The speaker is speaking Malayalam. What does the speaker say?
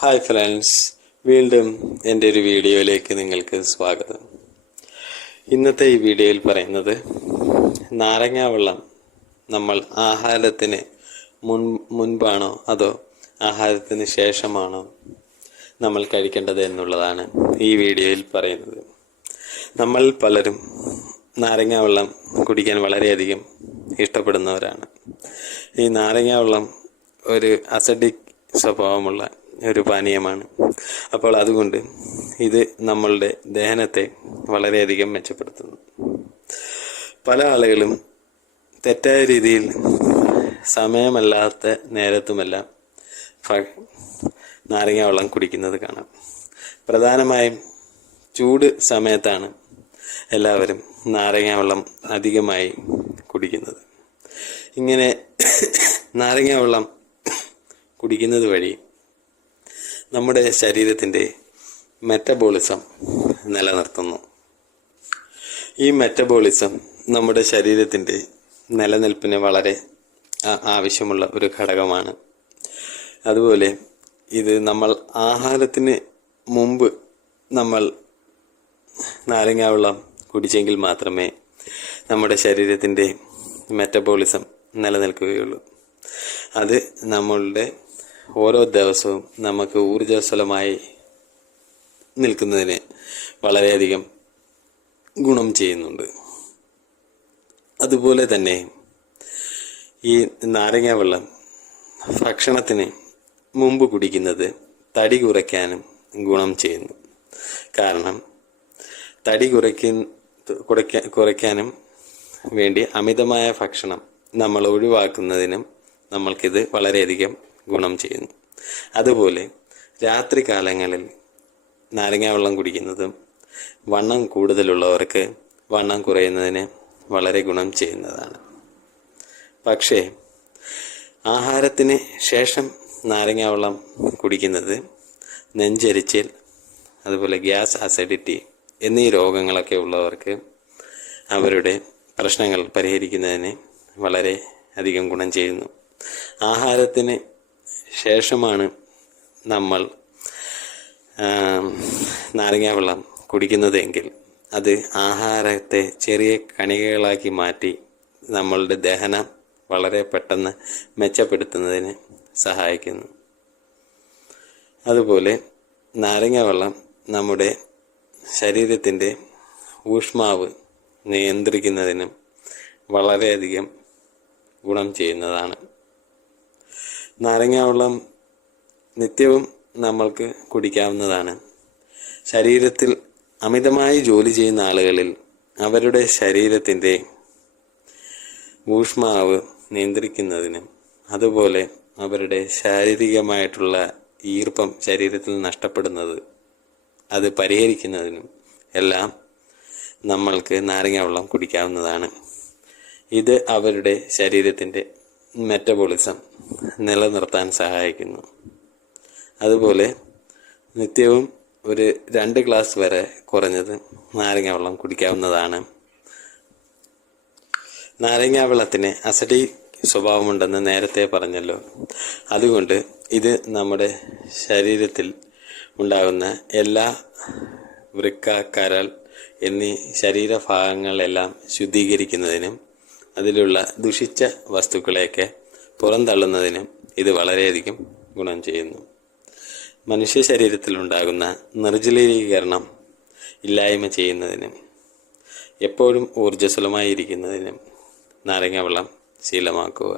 ഹായ് ഫ്രണ്ട്സ്, വീണ്ടും എൻ്റെ ഒരു വീഡിയോയിലേക്ക് നിങ്ങൾക്ക് സ്വാഗതം. ഇന്നത്തെ ഈ വീഡിയോയിൽ പറയുന്നത് നാരങ്ങ വെള്ളം നമ്മൾ ആഹാരത്തിന് മുൻപാണോ അതോ ആഹാരത്തിന് ശേഷമാണോ നമ്മൾ കഴിക്കേണ്ടത് എന്നുള്ളതാണ് ഈ വീഡിയോയിൽ പറയുന്നത്. നമ്മൾ പലരും നാരങ്ങ വെള്ളം കുടിക്കാൻ വളരെയധികം ഇഷ്ടപ്പെടുന്നവരാണ്. ഈ നാരങ്ങ വെള്ളം ഒരു അസിഡിക് സ്വഭാവമുള്ള ഒരു പാനീയമാണ്. അപ്പോൾ അതുകൊണ്ട് ഇത് നമ്മളുടെ ദഹനത്തെ വളരെയധികം മെച്ചപ്പെടുത്തുന്നു. പല ആളുകളും തെറ്റായ രീതിയിൽ സമയമല്ലാത്ത നേരത്തുമെല്ലാം നാരങ്ങ വെള്ളം കുടിക്കുന്നത് കാണാം. പ്രധാനമായും ചൂട് സമയത്താണ് എല്ലാവരും നാരങ്ങ വെള്ളം അധികമായി കുടിക്കുന്നത്. ഇങ്ങനെ നാരങ്ങ വെള്ളം കുടിക്കുന്നത് വഴി നമ്മുടെ ശരീരത്തിൻ്റെ മെറ്റബോളിസം നിലനിർത്തുന്നു. ഈ മെറ്റബോളിസം നമ്മുടെ ശരീരത്തിൻ്റെ നിലനിൽപ്പിന് വളരെ ആവശ്യമുള്ള ഒരു ഘടകമാണ്. അതുപോലെ ഇത് നമ്മൾ ആഹാരത്തിന് മുമ്പ് നമ്മൾ നാരങ്ങ വെള്ളം കുടിച്ചെങ്കിൽ മാത്രമേ നമ്മുടെ ശരീരത്തിൻ്റെ മെറ്റബോളിസം നിലനിൽക്കുകയുള്ളൂ. അത് നമ്മളുടെ ഓരോ ദിവസവും നമുക്ക് ഊർജ്ജസ്വലമായി നിൽക്കുന്നതിന് വളരെയധികം ഗുണം ചെയ്യുന്നുണ്ട്. അതുപോലെ തന്നെ ഈ നാരങ്ങ വെള്ളം ഭക്ഷണത്തിന് മുമ്പ് കുടിക്കുന്നത് തടി കുറയ്ക്കാനും ഗുണം ചെയ്യുന്നു. കാരണം തടി കുറയ്ക്കാനും വേണ്ടി അമിതമായ ഭക്ഷണം നമ്മൾ ഒഴിവാക്കുന്നതിനും നമ്മൾക്കിത് വളരെയധികം ഗുണം ചെയ്യുന്നു. അതുപോലെ രാത്രി കാലങ്ങളിൽ നാരങ്ങ വെള്ളം കുടിക്കുന്നതും വണ്ണം കൂടുതലുള്ളവർക്ക് വണ്ണം കുറയുന്നതിന് വളരെ ഗുണം ചെയ്യുന്നതാണ്. പക്ഷേ ആഹാരത്തിന് ശേഷം നാരങ്ങ വെള്ളം കുടിക്കുന്നത് നെഞ്ചരിച്ചിൽ, അതുപോലെ ഗ്യാസ്, അസിഡിറ്റി എന്നീ രോഗങ്ങളൊക്കെ ഉള്ളവർക്ക് അവരുടെ പ്രശ്നങ്ങൾ പരിഹരിക്കുന്നതിന് വളരെ അധികം ഗുണം ചെയ്യുന്നു. ആഹാരത്തിന് ശേഷമാണ് നമ്മൾ നാരങ്ങ വെള്ളം കുടിക്കുന്നതെങ്കിൽ അത് ആഹാരത്തെ ചെറിയ കണികകളാക്കി മാറ്റി നമ്മളുടെ ദഹനം വളരെ പെട്ടെന്ന് മെച്ചപ്പെടുത്തുന്നതിന് സഹായിക്കുന്നു. അതുപോലെ നാരങ്ങ വെള്ളം നമ്മുടെ ശരീരത്തിൻ്റെ ഊഷ്മാവ് നിയന്ത്രിക്കുന്നതിനും വളരെയധികം ഗുണം ചെയ്യുന്നതാണ്. നാരങ്ങ വെള്ളം നിത്യവും നമ്മൾക്ക് കുടിക്കാവുന്നതാണ്. ശരീരത്തിൽ അമിതമായി ജോലി ചെയ്യുന്ന ആളുകളിൽ അവരുടെ ശരീരത്തിൻ്റെ ഊഷ്മാവ് നിയന്ത്രിക്കുന്നതിനും അതുപോലെ അവരുടെ ശാരീരികമായിട്ടുള്ള ഈർപ്പം ശരീരത്തിൽ നഷ്ടപ്പെടുന്നത് അത് പരിഹരിക്കുന്നതിനും എല്ലാം നമ്മൾക്ക് നാരങ്ങ വെള്ളം കുടിക്കാവുന്നതാണ്. ഇത് അവരുടെ ശരീരത്തിൻ്റെ മെറ്റബോളിസം നിലനിർത്താൻ സഹായിക്കുന്നു. അതുപോലെ നിത്യവും ഒരു 2 ഗ്ലാസ് വരെ കുറഞ്ഞത് നാരങ്ങ വെള്ളം കുടിക്കാവുന്നതാണ്. നാരങ്ങ വെള്ളത്തിന് അസിഡിക് സ്വഭാവമുണ്ടെന്ന് നേരത്തെ പറഞ്ഞല്ലോ. അതുകൊണ്ട് ഇത് നമ്മുടെ ശരീരത്തിൽ ഉണ്ടാകുന്ന എല്ലാ വൃക്ക, കരൾ എന്നീ ശരീരഭാഗങ്ങളെല്ലാം ശുദ്ധീകരിക്കുന്നതിനും അതിലുള്ള ദുഷിച്ച വസ്തുക്കളെയൊക്കെ പുറന്തള്ളുന്നതിനും ഇത് വളരെയധികം ഗുണം ചെയ്യുന്നു. മനുഷ്യ ശരീരത്തിലുണ്ടാകുന്ന നിർജ്ജലീകരണം ഇല്ലായ്മ ചെയ്യുന്നതിനും എപ്പോഴും ഊർജ്ജസ്വലമായിരിക്കുന്നതിനും നാരങ്ങ വെള്ളം ശീലമാക്കുക.